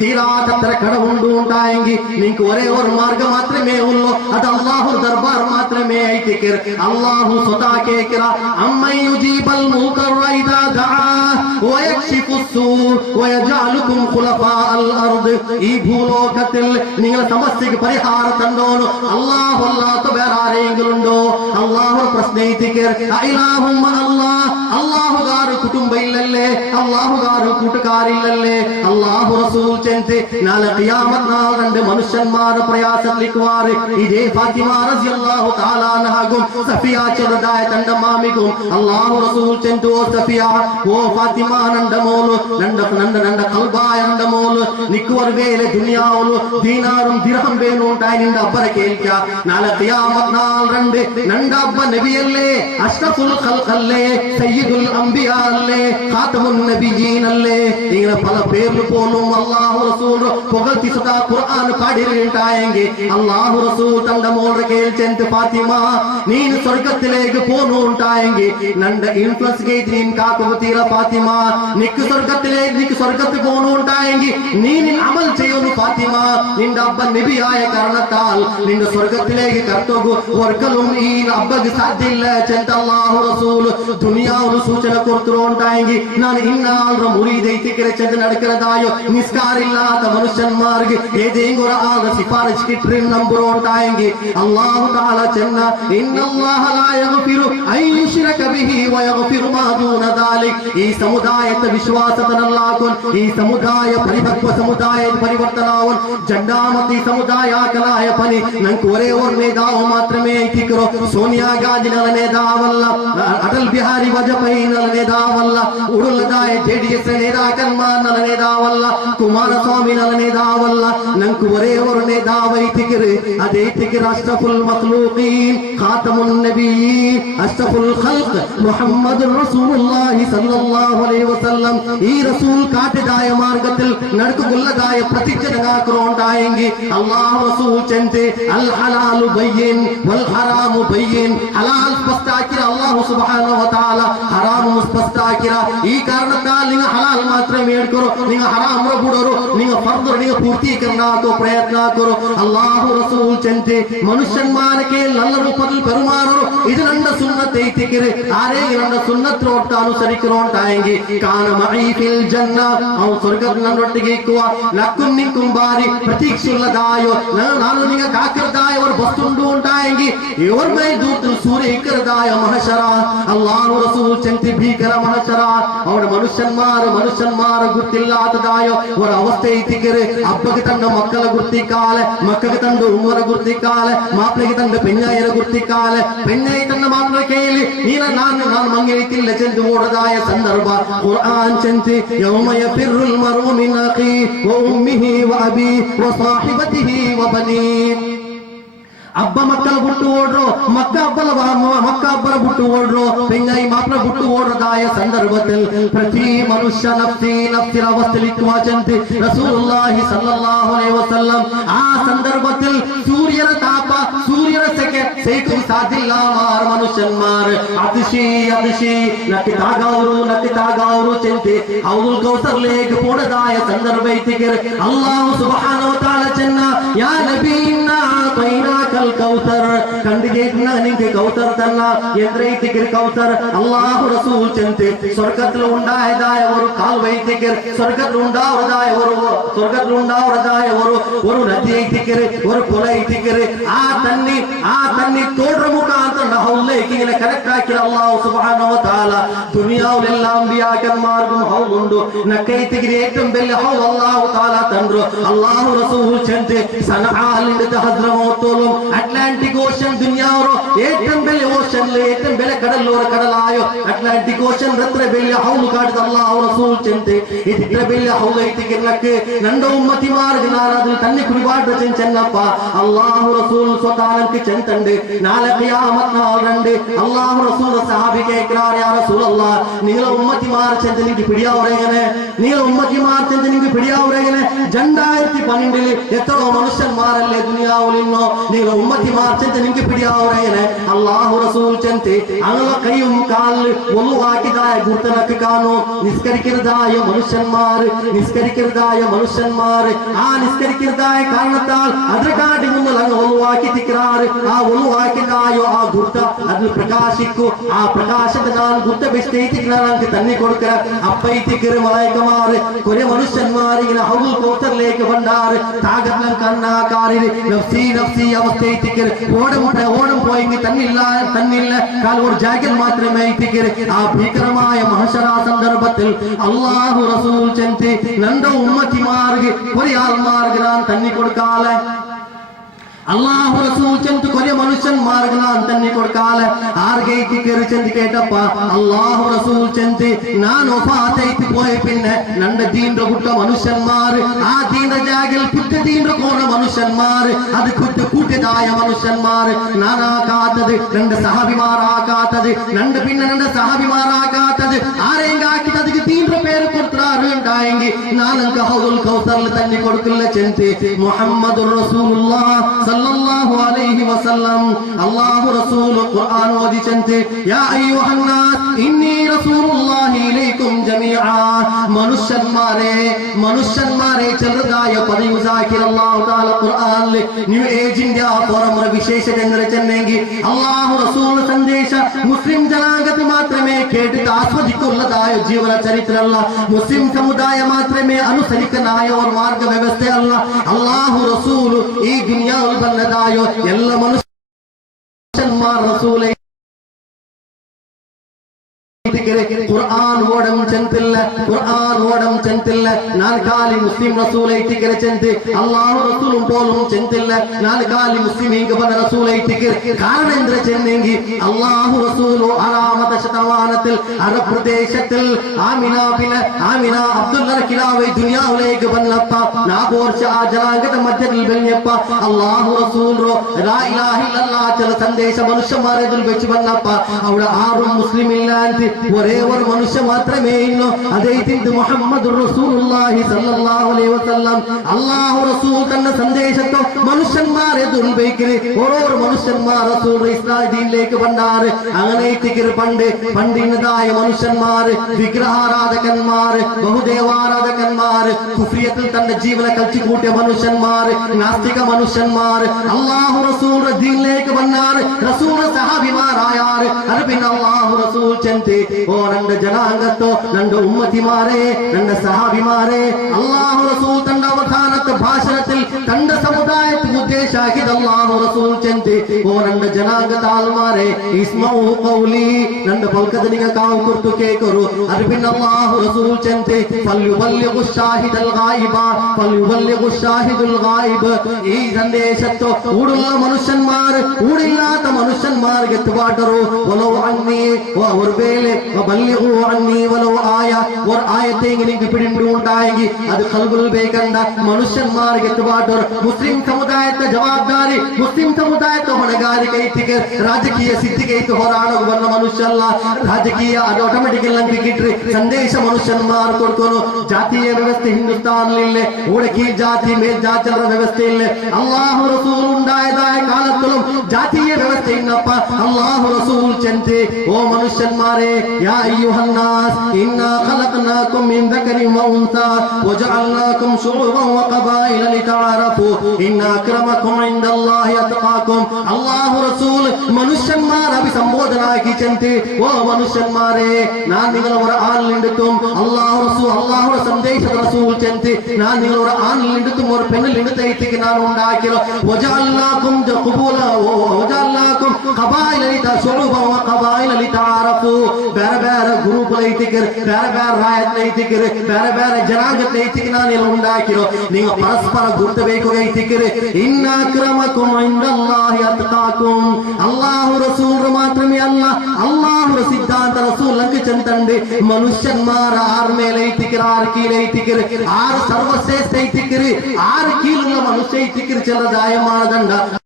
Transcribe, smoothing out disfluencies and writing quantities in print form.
തീരാത്തത്ര കടമുണ്ടായെങ്കിൽ നിങ്ങൾക്ക് ഒരേ ഒരു മാർഗം മാത്രമേ ഉള്ളൂ, അത് അല്ലാഹു ദർബാർ മാത്രമേ ആയിട്ടിക്കർ. അല്ലാഹു സ്വതാ കേക്കറ അമ്മൻ യുജീബൽ മുൽക്കറ ഇദാ ദആ വയക്ഷിഫുസ് സൂ വയജഅലുകും ഖുലഫാഅൽ അർദ്. ഈ ഭൂലോകത്തിൽ നിങ്ങളുടെ സമസ്യക്ക് പരിഹാരം തന്നോളൂ അല്ലാഹു അല്ലാത്ത വേറെ ആരെങ്കിലും ഉണ്ടോ? അല്ലാഹു പ്രശ്നയിട്ടിക്കർ ഇലാഹുമ്മ അല്ലാഹ്. അല്ലാഹുകാർ കുടുംബ ഇല്ലല്ലേ, അല്ലാഹുകാർ കൂട്ടുകാരില്ലല്ലേ? അല്ലാഹു റസൂൽ ചെന്ന് നാളെ ഖിയാമത്ത് നാൾ രണ്ട് മനുഷ്യന്മാർ പ്രയാസത്തിലിക്കുവാർ. ഇതേ ഫാത്തിമ റളിയല്ലാഹു തആല അൻഹയും സഫിയ ചെറുതായ തന്റെ മാമിക്കും അല്ലാഹു റസൂൽ ചെന്ന് ഓ സഫിയ, ഓ ഫാത്തിമ നണ്ട മോളു, നണ്ട കൽബായ നണ്ട മോളു നിക്കുവർ വേലെ ദുനിയാവുಲು ദീനാറും ദിർഹം വേണു ഉണ്ടായി നിന്റെ അബ്ബരെ കേൾക്ക. നാളെ ഖിയാമത്ത് നാൾ രണ്ട് നണ്ട അബ്ബ നബിയല്ലേ, അഷ്റഫുൽ ഖൽഖല്ലേ, സയ്യിദുൽ അംബിയാ അല്ലേ, ഖാതമുൻ നബിയീൻ അല്ലേ? ഇങ്ങനെ പല പേരിൽ പോലും അല്ലാഹു റസൂൽ പുകഴ്ത്തി സദാ ഖുർആൻ പാടിയിട്ടുണ്ടായെങ്കിൽ അല്ലാഹു റസൂൽ തന്റെ മോളുടെ കേൾച്ചെന്ത് ഫാത്തിമ നീನು സ്വർഗത്തിലേക്ക് പോന്നു ഉണ്ടായെങ്കിൽ നണ്ട ഇൻഫ്ലുവൻസ് ഗേറ്റ് നീൻ കാക്കുതീര ഫാത്തിമ നിക്ക് സ്വർഗത്തിൽ പോന്നു ഉണ്ടായെങ്കിൽ നീ അമൽ ചെയ്യുന്നു ഫാത്തിമ. നിന്റെ അബ്ബ നബിയായ കാരണത്താൽ നിന്റെ സ്വർഗത്തിലേക്ക് കർത്തോഗു ഒരിക്കലും ഈ അബ്ബക്ക് സാധ്യമില്ല ചെന്ത അല്ലാഹു റസൂൽ ദുനിയാവുൽ സൂചന കൊടുത്തിട്ടുണ്ടായെങ്കിൽ ഞാൻ ഇന്നാളുടെ മുരീദൈത്തിക്കരെ ചെന്ന് നടക്കുന്നതായോ നിസ്കാരില്ലാത്ത മനുഷ്യന്മാർക്ക് ഏതെങ്കിലും ഒരാളുടെ ശിഫാരിശ് കിട്ടുന്ന നമ്പർ ഉണ്ടായെങ്കിൽ അല്ലാഹു തആല ചെന്ന ഇന്നല്ലാഹ ലാ യഗ്ഫിറു അൻ യുശ്റക ബിഹി വയഗ്ഫിറു മാ ദൂന ദാലിക്. ഈ സമുദായത്തെ വിശ്വാസത്തിനല്ലാക്കും ഈ സമുദായ പരിപക്വ സമുദായ പരിവർത്തനാവും രണ്ടാമത്തെ സമുദായാക്കലായ പനി ഞങ്ങൾക്ക് ഒരേ ഒരു നേതാവ് മാത്രമേ എത്തിക്കറോ. സോണിയാഗാന്ധിനുള്ള നേതാവല്ല, അടൽ ബിഹാരി വാജ്പേയി നേതാവല്ല, ഉടലതായ JDS നേതാക്കന്മാർ നേതാവല്ല, കുമാരസ്വാമി നേതാവല്ല. ഞങ്ങൾക്ക് ഒരേ ഒരു നേതാവ് എത്തിക്കറ്, അതേ അഷ്റഫുൽ മഖ്ലൂഖീൻ ഖാതമുൻ നബിയീൻ അഷ്റഫുൽ ഖൽഖ് മുഹമ്മദുർ റസൂലുള്ളാഹി സ്വല്ലല്ലാഹു അലൈഹി വസല്ലം. ഈ റസൂൽ കാട്ടിയതായ മാർഗ്ഗത്തിൽ നടക്കുള്ളതായ പ്രതിജ്ഞ ഉണ്ടായെങ്കിൽ അല്ലാഹു റസൂൽ ചെന്ന് അൽ ഹലാലു ബയ്യിൻ വൽ ഹറാമു ബയ്യിൻ. ഹലാൽ സ്പഷ്ടാക്കിയ അല്ലാഹു സുബ്ഹാനഹു വ തആല ഹറാമു സ്പഷ്ടാക്കിയ. ഈ കാരണത്താൽ നിങ്ങൾ ഹലാൽ മാത്രമേ എടുക്കൂ, നിങ്ങൾ ഹറാം ಬಿಡೋರು, ನೀವು ಫರ್ದರ್ ನೀವು ಪೂರ್ತೀಕರಣಾಕೋ ಪ್ರಯತ್ನ ಹಾಕೋರು. ಅಲ್ಲಾಹು ರಸೂಲ್ ಚಂತೆ ಮನುಷ್ಯನ್ಮಾರಕ್ಕೆ ನನ್ನ ರೂಪದಲ್ಲಿ ಪೆರುಮಾರೋರು. ಇದು ನನ್ನ ಸುನ್ನತ್ ಐತಿಕಿರಿ, ಆರೇ ನನ್ನ ಸುನ್ನತ್ ನೋಡ್ತಾ ಅನುಸರಿಕರು ಅಂತಾಯಂಗಿ. ಕಾನ ಮೈ ಫಿಲ್ ಜನ್ನ, ಅವನು ಸ್ವರ್ಗದ ನನ್ನೊಟ್ಟಿಗೆ ಇಕ್ಕುವ ನಕ್ಕುಂ ನಿಕ್ಕುಂ ಬಾರಿ ಪ್ರತೀಕ್ಷುಳ್ಳದಾಯೋ ನಾನು ನಿಂಗೆ ಕಾಕರದಾಯ ಅವರು ಬಸ್ತುಂಡು ಅಂತಾಯಂಗಿ. ಇವ್ರ ಮೈ ದೂತು ಸೂರ್ಯ ಇಕ್ಕರದಾಯ ಮಹಶರ. ಅಲ್ಲಾಹು ರಸೂಲ್ ಚಂತೆ ಭೀಕರ ಮಹಶರ. ಅವನ ಮನುಷ್ಯನ್ಮಾರ ಗುರ್ತಿಲ್ಲಾತದಾಯೋ ಅವರ ಅವಸ್ಥೆ ಐತಿಕಿರಿ. ಹಬ್ಬಕ್ಕೆ ತಂಡ ಮಕ್ಕಳ ಗುರ್ತಿಕಾಲೆ, ಮಕ್ಕಳಿಗೆ ತಂಡ ಉಮ್ಮರ ಗುರ್ತಿಕಾಲೆ, ಮಾಪ್ಳಿಗೆ ತಂಡ ಪೆಣ್ಣಾಯರ ಗುರ್ತಿಕಾಲೆ, ಪೆಣ್ಣಾಯಿ ತನ್ನ ಮಾಪ್ಳ ಕೇಳಿ ನೀನ ನಾನು ಮಂಗಿರಿತಿಲ್ಲ ಚೆಂದು ಓಡದಾಯ ಸಂದರ್ಭ. ಕುರ್ಆನ್ ಚೆಂತಿ ಯೌಮ ಯಫಿರುಲ್ ಮರ್ഉ ಮಿನ್ ಅಖಿ ವ ಉಮ್ಮಿಹಿ ವ ಅಬಿ ವ ಸಾಹಿಬತಿಹಿ ವ ಬನಿ. ಹಬ್ಬ ಮಕ್ಕಳ ಬಿಟ್ಟು ಓಡ್ರು, ಮಕ್ಕ ಹಬ್ಬರ ಬಿಟ್ಟು ಓಡ್ರು, ಪೆಣ್ಣಾಯಿ ಮಾಪ್ಳ ಬಿಟ್ಟು ಓಡ್ರದಾಯ ಸಂದರ್ಭದಲ್ಲಿ ಪ್ರತಿ ಮನುಷ್ಯ ನಫ್ಸಿನ ಅವಸ್ಥೆಲಿಕ್ಕುವ ಚಂತಿ ರಸೂಲುಲ್ಲಾಹಿ ಸಲ್ಲಲ್ಲಾಹು ಅಲೈಹಿ ವಸಲ್ಲಂ. ಆ ಸಂದರ್ಭದಲ್ಲಿ ಸೂರ್ಯನ ತಾಪ, ಸೂರ್ಯನ ಸೆಕೆ ಸಹಿಸಲು ಸಾಧ್ಯ ಇಲ್ಲ. ಮನುಷ್ಯನ್ಮಾರ್ ಅತಿಶಿ ನಕ್ಕಿತಾಗವರು ಚೆಂತಿ ಅವ್ರು ಕೌಸರ್ಲೇಗೆ ಪೋಡದಾಯ ಸಂದರ್ಭ ಐತಿಗೆ. ಅಲ್ಲಾಹು ಸುಬ್ಹಾನಹು ವ ತಆಲ ಚೆನ್ನ ಯಾ ನಬಿ ಇನ್ನಾ ಅತೈನಾಕಲ್ ಕೌಸರ್, ಕಂಡಿಗೆ ನಿಂಗೆ ಕೌಸರ್ ತನ್ನ ಎಂದ್ರೈತಿಗೆ ಕೌಸರ್. ಅಲ್ಲಾಹು ರಸೂಲ್ ಚೆಂತಿ ಸ್ವರ್ಗത്തിൽ ഉണ്ടായതായ ഒരു കാൽവൈത്തിക്ക്, സ്വർഗത്തിൽ ഉണ്ടാവതായ ഒരു നദി ಐತಿಗೆ, ഒരു ಕೊಳ ಐತಿಗೆ. ಆ ತನ್ನಿ ತೋಡ್ರ ಮುಖಾಂತರ ಹೌಲ್ಲೇಕಿ ಕರೆಕ್ಟ್ ಹಾಕಿರ ಅಲ್ಲಾಹು ಸುಬ್ಹಾನಹು ವ ತಆಲ ದುನಿಯಾವುಲೆಲ್ಲ ಅಂಬಿಯಾಕನ್ಮಾರ್ಗು ಹೌಲುಂಡು ನಕ್ಕೈತಿಗೆ ഏറ്റവും വലിയ ഹൗ അല്ലാഹു തആല തൻറു. അല്ലാഹു റസൂൽ ചെന്ത് സനആലിന്റെ ഹദ്റമൗത്തോലും അറ്റ്ലാന്റിക് ഓഷൻ ദുനിയാവോ ഏറ്റവും വലിയ ഓഷനിലെ ഏറ്റവും വലിയ കടലായോ അറ്റ്ലാന്റിക് ഓഷൻ എത്ര വലിയ ഹൗൽ കാട്ടിದ അല്ലാഹു റസൂൽ ചെന്ത് ഇത്ര വലിയ ഹൗൽ ಐತಿಗೆ. ನಕ್ಕೆ ನಂಡ ಉಮ್ಮತಿಮಾರ್ಗ ನಾನು ಅದನ್ನು ತನ್ನಿ ಕುರಿಬಾಡ್ರ ಚೆನ್ನಪ್ಪ. ಅಲ್ಲಾಹು റസൂൽ സ്വതാനക്ക് ചെന്തണ്ട് നാളെ ഖിയാമത്ത് നാളണ്ട്. അല്ലാഹു റസൂൽ സഹാബി കേൾക്കറാർ യാ റസൂലല്ലാഹ് നിങ്ങളെ ഉമ്മത്തിമാർ ചെന്ന് നിങ്ങക്ക് പിടിയാവരെങ്ങനെ, നിങ്ങളെ ഉമ്മത്തിമാർ ചെന്ന് നിങ്ങക്ക് പിടിയാവരെങ്ങനെ? 2012 എത്രയോ മനുഷ്യന്മാരല്ലേ ദുനിയാവിലിന്നോ നിങ്ങൾ ഉമ്മത്തിമാർ ചെന്ന് നിങ്ങൾക്ക് പിടിയാവുറേനെ അല്ലാഹു റസൂൽ ചെന്ന് അങ്ങനെ കൈയും കാലിൽ ഒന്നുവാക്കിയതായ ഗുർത്തനക്ക് കാണൂ നിസ്കരിക്കുന്നതായ മനുഷ്യന്മാർ ആ നിസ്കരിക്കുന്നതായ കാരണത്താൽ അതിനെക്കാട്ടി മുന്നിൽ അങ്ങ് ഒന്നുവാക്കി തിക്രാറ് ആ ഒന്നുവാക്കിയതായോ ആ ഗുർത്ത അതിൽ പ്രകാശിക്കൂ ആ പ്രകാശത്തിനാൽ ഗുർത്ത ബെസ്റ്റേക്ക് തന്നെ കൊടുക്കുക അപ്പൈത്തിക്കറ് മലയക്കമാറ് കുറെ മനുഷ്യന്മാർ ഇങ്ങനെ ഹൗൽ കോത്തറിലേക്ക് വണ്ടാറ് താകർലം കണ്ണാക്കാറിൽ നഫ്സി അവസ്ഥയിത്തിക്കറ് ഓടം പോയെങ്കിൽ തന്നില്ല കാൽ ഒരു ജാഗൽ മാത്രമേ ഇത്തിക്കറ് ആ ഭീകരമായ മഹശറാ സന്ദർഭത്തിൽ അല്ലാഹു റസൂൽ ചെന്തി നന്ദ ഉമ്മത്തിമാർക്ക് ഒരു ആൾമാർക്ക് ഞാൻ തന്നെ കൊടുക്കാലെ അല്ലാഹു റസൂൽ ചെന്ന് കുറെ മനുഷ്യന്മാർക്ക് ഞാൻ തന്നെ കൊടുക്കാലെ ആർഗേക്ക് കയറി ചെന്ന് കേട്ടപ്പ അല്ലാഹു റസൂൽ ചെന്ന് ഞാൻ ഒഫാത്തായിട്ട് പോയ പിന്നെ രണ്ട് ദീന്റെ കുട്ട മനുഷ്യന്മാർ ആ ദീന്റെ ജാഗൽ കുറ്റ ദീന്റെ കോണ മനുഷ്യന്മാർ അത് കൂട്ടിയതായ മനുഷ്യന്മാർ നാനാക്കാത്തത് രണ്ട് സഹാബിമാറാക്കാത്തത് രണ്ട് സഹാബിമാറാക്കാത്തത് ആരെയും ആക്കിയത് അതിന് ദീന്റെ പേര് കൊടുത്താറുണ്ടായെങ്കിൽ നാനക്ക് ഹൗദുൽ കൗസറിൽ തന്നെ കൊടുക്കില്ല ചെന്ന് മുഹമ്മദുർ റസൂലുള്ളാഹ് സല്ലല്ലാഹു അലൈഹി വസല്ലം അല്ലാഹു റസൂൽ ഖുർആൻ ഓതി ചെന്ന് യാ അയ്യുഹൻ നാസ് ഇന്നി റസൂലുള്ളാഹി ഇലൈക്കും ജമീഅ മനുഷ്യന്മാരെ ചെറുതായ പതിവ് സാക്കിർ അല്ലാഹു തആല ഖുർആനിൽ ന്യൂ ഏജ് ഇന്ത്യ ഫോറം വിശേഷ എന്ന് ചെന്നെങ്കിൽ അല്ലാഹു റസൂൽ സന്ദേശ മുസ്ലിം ജനാംഗത്ത് മാത്രമേ കേട്ടിട്ട് ആസ്വദിക്കുന്നതായ ജീവന ചരിത്രമല്ല മുസ്ലിം സമുദായം മാത്രമേ അനുസരിക്കുന്നതായ ഒരു മാർഗ വ്യവസ്ഥയല്ല അല്ലാഹു റസൂൽ ഈ ദുനിയാവിൽ വന്നതായോ എല്ലാ മനുഷ്യന്മാർ റസൂലെ ഖുർആൻ ഓടം ചെന്തില്ല നാൽക്കാലി മുസ്ലിം റസൂലൈറ്റിക്കര ചെന്ത് അല്ലാഹു റസൂലും പോലും ചെന്തില്ല നാൽക്കാലി മുസ്ലിമീങ്ക പറഞ്ഞ റസൂലൈറ്റിക്കർ കാരണം എന്താ ചെന്നെങ്കിൽ അല്ലാഹു റസൂലു ആറാമത്തെ ശതമാനത്തിൽ അറബ് പ്രദേശത്തിൽ ആമിന അബ്ദുള്ള കിലാവെ ദുനിയാവിലേക്ക് വന്നപ്പ നാഗോർച്ച ആ ജനാംഗത മധ്യത്തിൽ വെഞ്ഞപ്പ അല്ലാഹു റസൂൽ ലാ ഇലാഹ ഇല്ലല്ലാഹ് ചില സന്ദേശ മനുഷ്യന്മാരെ വെച്ച് വന്നപ്പ അവിടെ ആരും മുസ്ലിം ഇല്ലാണ്ട് ഒരേ ഒരു മനുഷ്യ മാത്രമേ ഇന്നു അതേ മുഹമ്മദുർ റസൂലുള്ളാഹി സ്വല്ലല്ലാഹു അലൈഹി വസല്ലം അല്ലാഹു റസൂൽ തന്ന സന്ദേശത്തോ മനുഷ്യന്മാരെ ദുൽബൈക്കര് ഓരോ മനുഷ്യന്മാർ റസൂൽ ഇസ്ലാം ദീനിലേക്ക് വന്നാറ് അങ്ങനെ പണ്ടിന്നതായ മനുഷ്യന്മാർ വിഗ്രഹാരാധകന്മാർ ബഹുദേവാരാധകന്മാർ കുഫ്രിയത്തിൽ തന്റെ ജീവനെ കളിച്ചു കൂട്ടിയ മനുഷ്യന്മാർ നാസ്തിക മനുഷ്യന്മാർ അല്ലാഹു റസൂൽ ദീനിലേക്ക് വന്നാറ് റസൂൽ സഹാബിമാരായാറ് അത് പിന്നെ അല്ലാഹു റസൂൽ ചെന്തി ഓ രണ്ട് ജനാംഗത്തോ രണ്ട് ഉമ്മത്തിമാരെ രണ്ട് സഹാബിമാരെ അല്ലാഹു റസൂൽ തന്റെ അവസാനത്തെ ഭാഷണത്തിൽ തന്റെ സമുദായത്തെ ഉദ്ദേശാക്കിയത് അല്ലാഹു റസൂൽ ചെന്തി ഓ രണ്ട് ജനാംഗത്താൽമാരെ ഇസ്മഉ ഖൗലി രണ്ട് പൽക്കത നിങ്ങൾ കാവ് കൊടുത്തു കേൾക്കൂ അത് പിന്നെ അല്ലാഹു റസൂൽ ചെന്തി ഫൽയുബല്ലിഗു ഷാഹിദൽ ഗായിബ് ഈ സന്ദേശത്തോ ഊടുള്ള മനുഷ്യന്മാർ ഊടില്ലാത്ത മനുഷ്യന്മാർക്ക് എത്തുപാട്ടറു വലോ അന്നി ഒരു വേള വബല്ലിഗു അന്നി വലോ ആയ ഒരു ആയത്തെ നിങ്ങൾക്ക് പിടിമുണ്ടായെങ്കിൽ അത് ഖൽബുൽ ബേകണ്ട മനുഷ്യന്മാർക്ക് എത്തുപാട്ടർ മുസ്ലിം സമുദായത്തെ ജവാബ്ദാരി മുസ്ലിം സമുദായത്തെ ಹೊಣೆಗಾರಿಕೆ ರಾಜಕೀಯ ಸಿದ್ಧಿಗೆ ಹೋರಾಡೋ ಬನ್ನ ಮನುಷ್ಯ ಅಲ್ಲ ರಾಜಕೀಯ ಅದು ಆಟೋಮೆಟಿಕಲ್ ಆಗಿ ಕಿಟ್ರಿ ಸಂದೇಶ ಮನುಷ್ಯನ್ಮಾರ್ ಕೊಡ್ಕೋನು ಜಾತಿಯ ವ್ಯವಸ್ಥೆ ಹಿಂದೂಸ್ತಾನಿಲಿಲ್ಲ ഊടക്കി ജാതി മേൽജാതിയുടെ വ്യവസ്ഥയിൽ അല്ലാഹു റസൂൽ ഉണ്ടായതായ കാലത്തിലും ജാതീയ വ്യവസ്ഥയിന്നപ്പ അല്ലാഹു റസൂൽ ചെന്തി ഓ മനുഷ്യന്മാരെ യാ അയ്യുഹൻ നാസ് ഇന്നാ ഖലഖനാകും മിൻ ദക്കരി വ ഉൻസാ വജഅൽനാകും ശുഉബൻ വ ഖബായില ലിതഅറഫു ഇന്ന അക്രമകും ഇൻദല്ലാഹി അത്ഖാകും അല്ലാഹു റസൂൽ മനുഷ്യന്മാരെ അഭിസംബോധനാക്കി ചെന്തി ഓ മനുഷ്യന്മാരെ ഞാൻ നിങ്ങളെ ആളിലെടുത്തും അല്ലാഹു സന്ദേശ റസൂൽ ചെന്തി ഞാൻ നിങ്ങളോട് ആണിലെടുത്തും ഒരു പെണ്ണിലെടുത്തേക്ക് ഞാൻ ഉണ്ടാക്കിയോ വജഅൽനാകും ഖബായില ലിതശഉബ വ ഖബായില ലിതഅറഫു ಬೇರೆ ಗ್ರೂಪ್ಲೈತಿಕರು ಬೇರೆ ರಾಯತ್ನೈತಿಕರು ಬೇರೆ ಜನಾಂಗತ್ನೈತಿಕ ನಾನು ഉണ്ടാക്കിയോ നിങ്ങൾ പരസ്പര ಗುರ್ತಬೇಕು ಐತಿಕರು ಇನ್ನ ಅಕ್ರಮಕುಂ ಇಂದಲ್ಲಾಹಿ ಅತ್ഖಾಕುಂ അല്ലാഹു റസൂൽ മാത്രമേ അല്ല അല്ലാഹു സിദ്ധാന്ത റസൂൽ ലംഘ ചെന്തണ്ട് മനുഷ്യന്മാർ ആർമേലൈതിക്കർ ആർക്കീലൈതിക്കർ ആർ സർവശ്രേഷ്ഠൈതിക്കർ ആർ കീലുള്ള മനുഷ്യൈതിക്കർ ചില ദായമാനദണ്ഡ